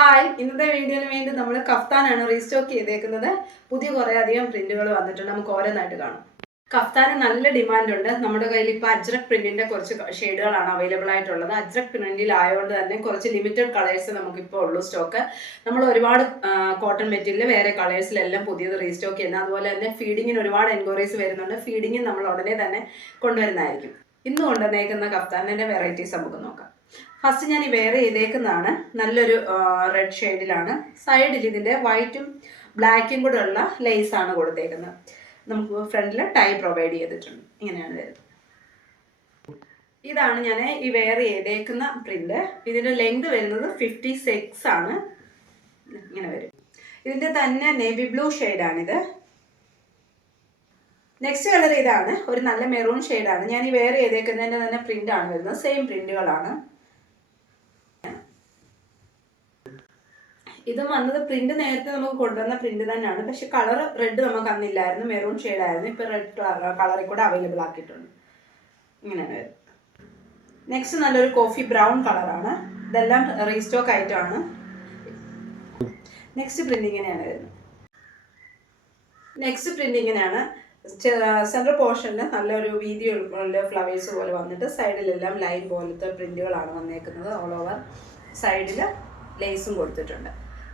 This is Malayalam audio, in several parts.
ഹായ്. ഇന്നത്തെ വീഡിയോയിൽ വേണ്ടി നമ്മൾ കഫ്താനാണ് റീസ്റ്റോക്ക് ചെയ്തേക്കുന്നത്. പുതിയ കുറേ അധികം പ്രിന്റുകൾ വന്നിട്ടുണ്ട്. നമുക്ക് ഓരോന്നായിട്ട് കാണാം. കഫ്താന് നല്ല ഡിമാൻഡ് ഉണ്ട് നമ്മുടെ കയ്യിൽ ഇപ്പോൾ അജ്രക് പ്രിന്റിന്റെ കുറച്ച് ഷെയ്ഡുകളാണ് അവൈലബിൾ ആയിട്ടുള്ളത്. അജ്രക് പ്രിന്റിൽ ആയതുകൊണ്ട് തന്നെ കുറച്ച് ലിമിറ്റഡ് കളേഴ്സ് നമുക്കിപ്പോൾ ഉള്ളൂ സ്റ്റോക്ക്. നമ്മൾ ഒരുപാട് കോട്ടൺ മെറ്റീരിയൽ വേറെ കളേഴ്സിലെല്ലാം പുതിയത് റീസ്റ്റോക്ക് ചെയ്യുന്നത്. അതുപോലെ തന്നെ ഫീഡിങ്ങിന് ഒരുപാട് എൻക്വയറീസ് വരുന്നുണ്ട്. ഫീഡിങ്ങിന് നമ്മൾ ഉടനെ തന്നെ കൊണ്ടുവരുന്നതായിരിക്കും. ഇന്ന് കൊണ്ടുവന്നേക്കുന്ന കഫ്താനിന്റെ വെറൈറ്റീസ് നമുക്ക് നോക്കാം. ഫസ്റ്റ് ഞാൻ ഈ വെയർ ചെയ്തേക്കുന്നതാണ്. നല്ലൊരു റെഡ് ഷെയ്ഡിലാണ് സൈഡിൽ ഇതിന്റെ വൈറ്റും ബ്ലാക്കും കൂടെ ഉള്ള ലേസാണ് കൊടുത്തേക്കുന്നത്. നമുക്ക് ഫ്രണ്ടിൽ ടൈ പ്രൊവൈഡ് ചെയ്തിട്ടുണ്ട്. ഇങ്ങനെയാണ് വരുന്നത്. ഇതാണ് ഞാൻ ഈ വെയർ ചെയ്തേക്കുന്ന പ്രിന്റ് ഇതിന്റെ ലെങ്ത് വരുന്നത് ഫിഫ്റ്റി സിക്സ് ആണ്. ഇങ്ങനെ വരും. ഇതിന്റെ തന്നെ നേവി ബ്ലൂ ഷെയ്ഡാണിത് നെക്സ്റ്റ് കളർ ഇതാണ്. ഒരു നല്ല മെറൂൺ ഷെയ്ഡാണ് ഞാൻ ഈ വെയർ ചെയ്തേക്കുന്നതിന്റെ തന്നെ പ്രിന്റാണ് വരുന്നത്. സെയിം പ്രിന്റുകളാണ് ഇത് വന്നത് പ്രിന്റ് നേരത്തെ നമുക്ക് കൊണ്ടുവന്ന പ്രിന്റ് തന്നെയാണ്. പക്ഷെ കളർ റെഡ് നമുക്ക് അന്നില്ലായിരുന്നു. മെറൂൺ ആയിരുന്നു. ഇപ്പൊ റെഡ് കളറിൽ കൂടെ അവൈലബിൾ ആക്കിയിട്ടുണ്ട്. ഇങ്ങനെയാണ് നെക്സ്റ്റ് നല്ലൊരു കോഫി ബ്രൗൺ കളറാണ് ഇതെല്ലാം റീസ്റ്റോക്ക് ആയിട്ടാണ്. നെക്സ്റ്റ് പ്രിന്റ് ഇങ്ങനെയാണ് വരുന്നത്. നെക്സ്റ്റ് പ്രിന്റ് ഇങ്ങനെയാണ്. സെൻട്രൽ പോർഷനിൽ നല്ലൊരു വീതിയുള്ള ഫ്ലവേഴ്സ് പോലെ വന്നിട്ട് സൈഡിലെല്ലാം ലൈൻ പോലത്തെ പ്രിന്റുകളാണ് വന്നേക്കുന്നത് ഓൾ ഓവർ സൈഡിൽ ലേസും കൊടുത്തിട്ടുണ്ട്.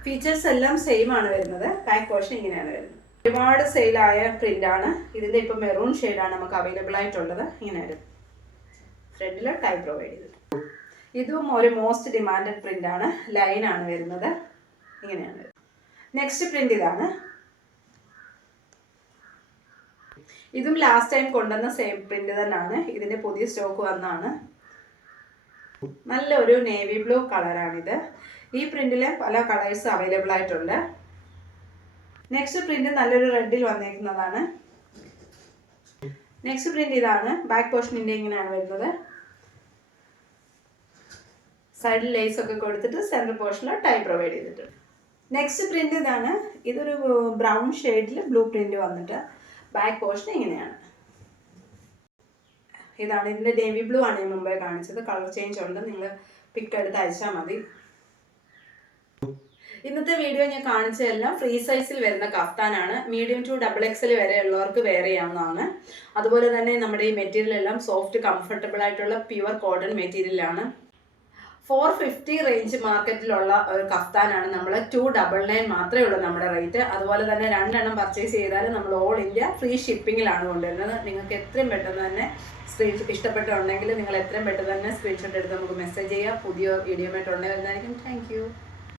ഫീച്ചേഴ്സ് എല്ലാം സെയിം ആണ് വരുന്നത്. ബാക്ക് പോർഷൻ ഇങ്ങനെയാണ് വരുന്നത്. ഒരുപാട് സെയിലായ പ്രിന്റ് ആണ്. ഇതിന്റെ ഇപ്പൊ മെറൂൺ ആണ് നമുക്ക് അവൈലബിൾ ആയിട്ടുള്ളത്. ഇങ്ങനെ വരും. ഫ്രണ്ടിൽ ടൈ പ്രൊവൈഡ് ചെയ്തു. ഇതും ഒരു മോസ്റ്റ് ഡിമാൻഡഡ് ലൈൻ ആണ്. വരുന്നത്. ഇങ്ങനെയാണ് നെക്സ്റ്റ് പ്രിന്റ് ഇതാണ്. ഇതും ലാസ്റ്റ് ടൈം കൊണ്ടുവന്ന സെയിം പ്രിന്റ് തന്നെയാണ്. ഇതിന്റെ പുതിയ സ്റ്റോക്ക് വന്നാണ് നല്ല ഒരു നേവി ബ്ലൂ കളറാണിത് ഈ പ്രിന്റിൽ പല കളേഴ്സ് അവൈലബിൾ ആയിട്ടുണ്ട്. നെക്സ്റ്റ് പ്രിന്റ് നല്ലൊരു റെഡിൽ വന്നേക്കുന്നതാണ്. നെക്സ്റ്റ് പ്രിന്റ് ഇതാണ്. ബാക്ക് പോർഷനിന്റെ ഇങ്ങനെയാണ് വരുന്നത്. സൈഡിൽ ലേസ് ഒക്കെ കൊടുത്തിട്ട് സെൻട്രൽ പോർഷനിൽ ടൈ പ്രൊവൈഡ് ചെയ്തിട്ടുണ്ട് നെക്സ്റ്റ് പ്രിന്റ് ഇതാണ്. ഇതൊരു ബ്രൗൺ ഷെയ്ഡിൽ ബ്ലൂ പ്രിന്റ് വന്നിട്ട് ബാക്ക് പോർഷൻ ഇങ്ങനെയാണ്. ഇതാണ് ഇതിന്റെ നേവി ബ്ലൂ ആണ് ഞാൻ മുമ്പേ കാണിച്ചത്. കളർ ചേഞ്ച് ഉണ്ട്. നിങ്ങൾ പിക്ക് എടുത്ത് അയച്ചാൽ മതി. ഇന്നത്തെ വീഡിയോ ഞാൻ കാണിച്ചതെല്ലാം ഫ്രീ സൈസിൽ വരുന്ന കഫ്താനാണ് മീഡിയം ടു ഡബിൾ എക്സൽ വരെ ഉള്ളവർക്ക് വെയർ ചെയ്യാവുന്നതാണ് അതുപോലെ തന്നെ നമ്മുടെ ഈ മെറ്റീരിയൽ എല്ലാം സോഫ്റ്റ് കംഫർട്ടബിൾ ആയിട്ടുള്ള പ്യുവർ കോട്ടൺ മെറ്റീരിയലാണ് ഫോർ ഫിഫ്റ്റി റേഞ്ച് മാർക്കറ്റിലുള്ള ഒരു കഫ്താനാണ് നമ്മൾ ടു ഡബിൾ നയൻ മാത്രമേ ഉള്ളൂ നമ്മുടെ റേറ്റ് അതുപോലെ തന്നെ രണ്ടെണ്ണം പർച്ചേസ് ചെയ്താൽ നമ്മൾ ഓൾ ഇന്ത്യ ഫ്രീ ഷിപ്പിങ്ങിലാണ് കൊണ്ടുവരുന്നത്. നിങ്ങൾക്ക് എത്രയും പെട്ടെന്ന് തന്നെ സ്ക്രീൻ ഇഷ്ടപ്പെട്ടുണ്ടെങ്കിൽ നിങ്ങൾ എത്രയും പെട്ടെന്ന് തന്നെ സ്ക്രീൻഷോട്ട് എടുത്ത് നമുക്ക് മെസ്സേജ് ചെയ്യുക പുതിയ വീഡിയോ ആയിട്ട് ഉണ്ടെങ്കിൽ വരുന്നതായിരിക്കും താങ്ക്